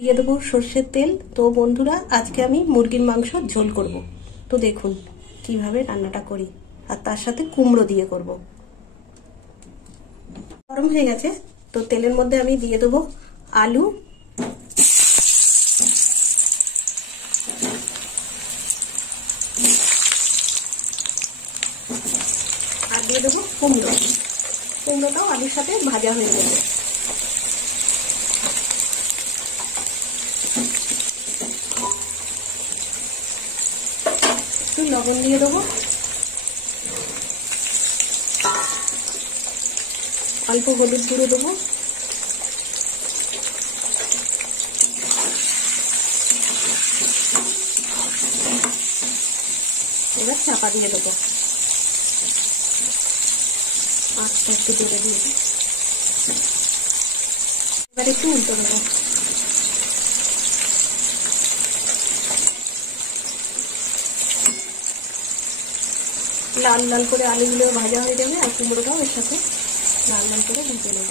দিয়ে দেবো সর্ষের তেল। তো বন্ধুরা, আজকে আমি মুরগির মাংস ঝোল করব। তো দেখুন কিভাবে রান্নাটা করি, আর তার সাথে কুমড়ো দিয়ে করব। গরম হয়ে গেছে, তো তেলের মধ্যে আমি দিয়ে দেবো আলু, আর দিয়ে দেবো কুমড়ো। কুমড়োটাও আলুর সাথে ভাজা হয়ে যাবে। একটু লবণ দিয়ে দেবো, অল্প হলুদ গুঁড়ো দেবো, এবার চাপা দিয়ে দেবো। আঁচটা একটু জোরে দিয়ে দিই। এবার একটু উল্টো দেবো। লাল লাল করে আলুগুলো ভাজা হয়ে যাবে, আর কুমড়োটাও এর সাথে লাল লাল করে ভেজে নেব।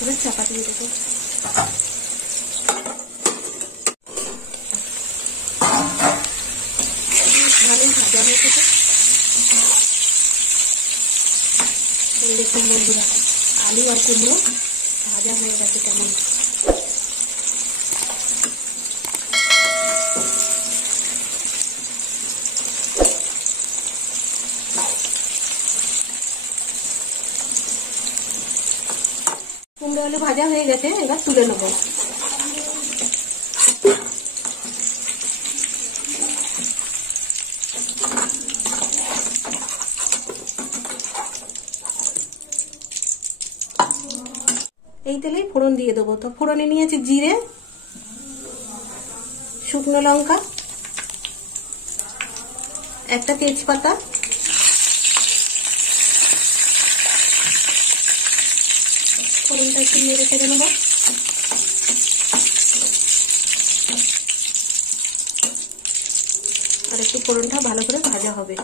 এবার চাপা দিয়ে দেবো। ভালো ভাজা হয়ে গেছে। দেখুন বন্ধুরা, আলু আর কুমড়ো ভাজা হয়ে গেছে কেমন। কুমড়ো আলু ভাজা হয়ে গেছে, এবার তুলে নেব। এই তেলেই ফোড়ন দিয়ে দেবো। তো ফোড়নে নিয়েছি জিরে, শুকনো লঙ্কা, একটা তেজপাতা, ফোড়নটা একটু নেড়ে চেড়ে নেব। আর একটু ফোড়নটা ভালো করে ভাজা হবে।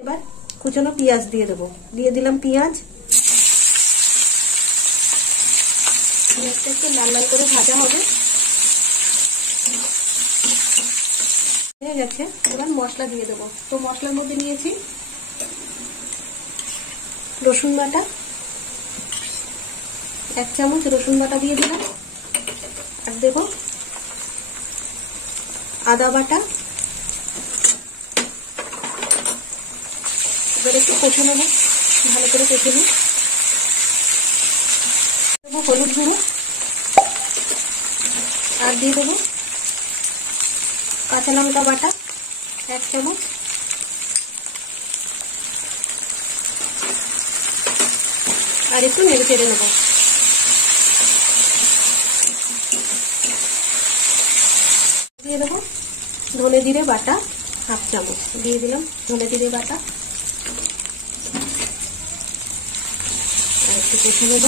এবার কুচনো পেঁয়াজ দিয়ে দেবো। দিয়ে দিলাম পেঁয়াজ। পেঁয়াজটা একটু লাল লাল করে ভাজা হবে। হয়ে গেছে, এবার মশলা দিয়ে দেবো। তো মশলার মধ্যে নিয়েছি রসুন বাটা, 1 চামচ রসুন বাটা দিয়ে দিলাম। আর দেবো আদা বাটা। এবার একটু কষে নেবো, ভালো করে কষে নিই। দেবো হলুদ গুঁড়ো, আর দিয়ে দেবো কাঁচা লঙ্কা বাটা 1 চামচ, আর একটু নেড়ে চেড়ে নেবো। দিয়ে দেবো ধনে জিরে বাটা 1/2 চামচ। দিয়ে দিলাম ধনে জিরে বাটা। আর একটু কষে নেব।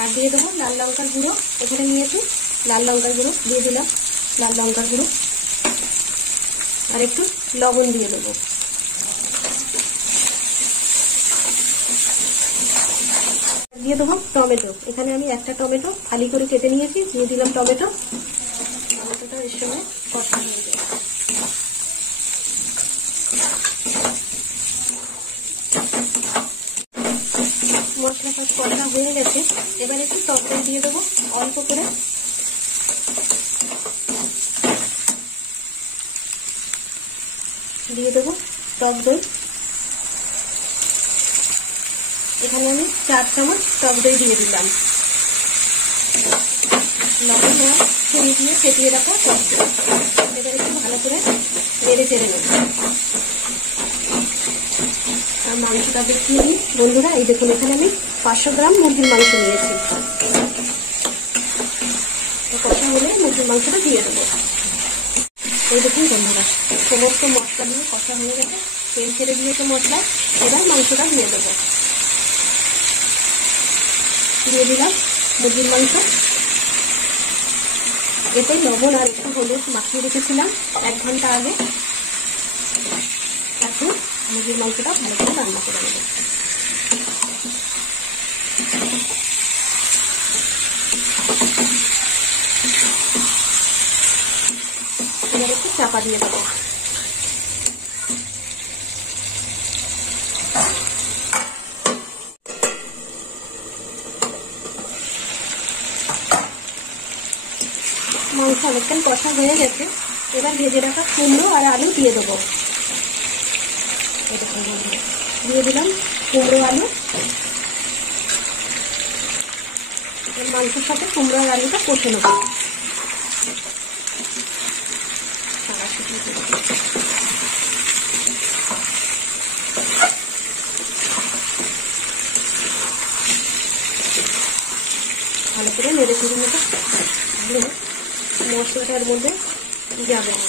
আর দিয়ে দেবো লাল লঙ্কার গুঁড়ো। এখানে নিয়েছি লাল লঙ্কার গুঁড়ো, দিয়ে দিলাম লাল লঙ্কার গুঁড়ো। আর একটু লবণ দিয়ে দেবো। দিয়ে দেবো টমেটো। এখানে আমি একটা টমেটো ফালি করে কেটে নিয়েছি, দিয়ে দিলাম টমেটো। টমেটোটা এর সঙ্গে কষা হয়ে যাবে। মশলাটা কষা হয়ে গেছে, এবার একটু টক দই দিয়ে দেবো অল্প করে। দিয়ে দেবো টক দই। এখানে আমি 4 চামচ টক দই দিয়ে দিলাম। লবণ চিনি দিয়ে ফেটিয়ে রাখা টক দই। এবার একটু ভালো করে নেড়ে চেড়ে নেব। আর মাংসটা দেখিয়ে দিই বন্ধুরা। এই দেখুন, এখানে আমি 500 গ্রাম মুরগির মাংস নিয়েছি। কষা হলে মুরগির মাংসটা দিয়ে দেবো। এই দেখুন বন্ধুরা, সমস্ত মশলা দিয়ে কষা হয়ে গেছে, তেল ছেড়ে দিয়েছে মশলা। এবার মাংসটা দিয়ে দেবো। দিয়ে দিলাম মুরগির মাংস। এতে লবণ আর একটু হলুদ মাখিয়ে রেখেছিলাম 1 ঘন্টা আগে। এখন মুরগির মাংসটা ভালো করে রান্না করে নেব। এবার একটু চাপা দিয়ে দেবো। মাংস অনেকক্ষণ কষা হয়ে গেছে, এবার ভেজে রাখা কুমড়ো আর আলু দিয়ে দেবো। দিয়ে দিলাম কুমড়ো আলু, মাংসের সাথে কুমড়ো আর আলুটা কষে নেব। ভালো করে নেড়ে চেড়ে নেব, মশলাটার মধ্যে যাবে না।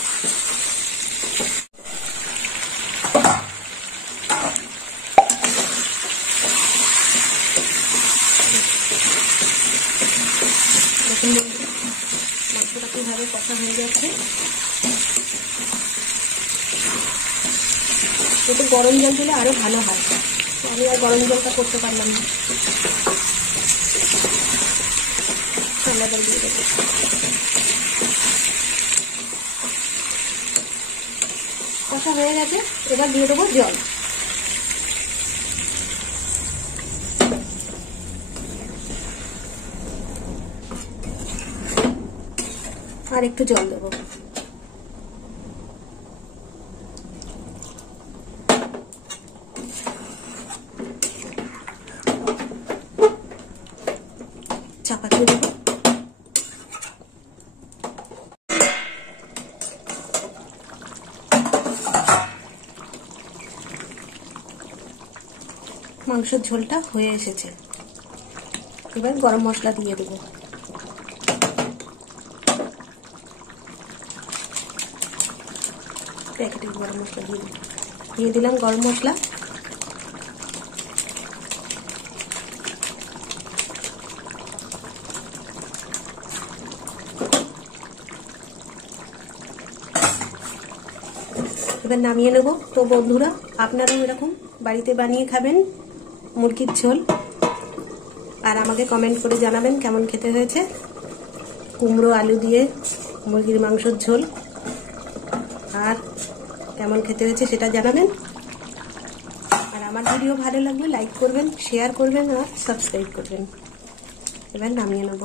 মাংসটা কিভাবে কষা হয়ে যাচ্ছে। একটু গরম জল দিলে আরো ভালো হয়, আমি আর গরম জলটা করতে পারলাম না। ঠান্ডা জল দিয়ে দেবো। কষা হয়ে গেছে, এবার দিয়ে দেবো জল। আর একটু জল দেবো। চাপা দিয়ে দেবো। মাংসের ঝোলটা হয়ে এসেছে, এবার গরম মশলা দিয়ে দেবো। প্যাকেটের গরম মশলা দিয়ে দিলাম গরম মশলা। এবার নামিয়ে নেব। তো বন্ধুরা, আপনারাও এরকম বাড়িতে বানিয়ে খাবেন মুরগির ঝোল, আর আমাকে কমেন্ট করে জানাবেন কেমন খেতে হয়েছে। কুমড়ো আলু দিয়ে মুরগির মাংসের ঝোল, আর কেমন খেতে হয়েছে সেটা জানাবেন। আর আমার ভিডিও ভালো লাগলে লাইক করবেন, শেয়ার করবেন আর সাবস্ক্রাইব করবেন। এবার নামিয়ে নেব।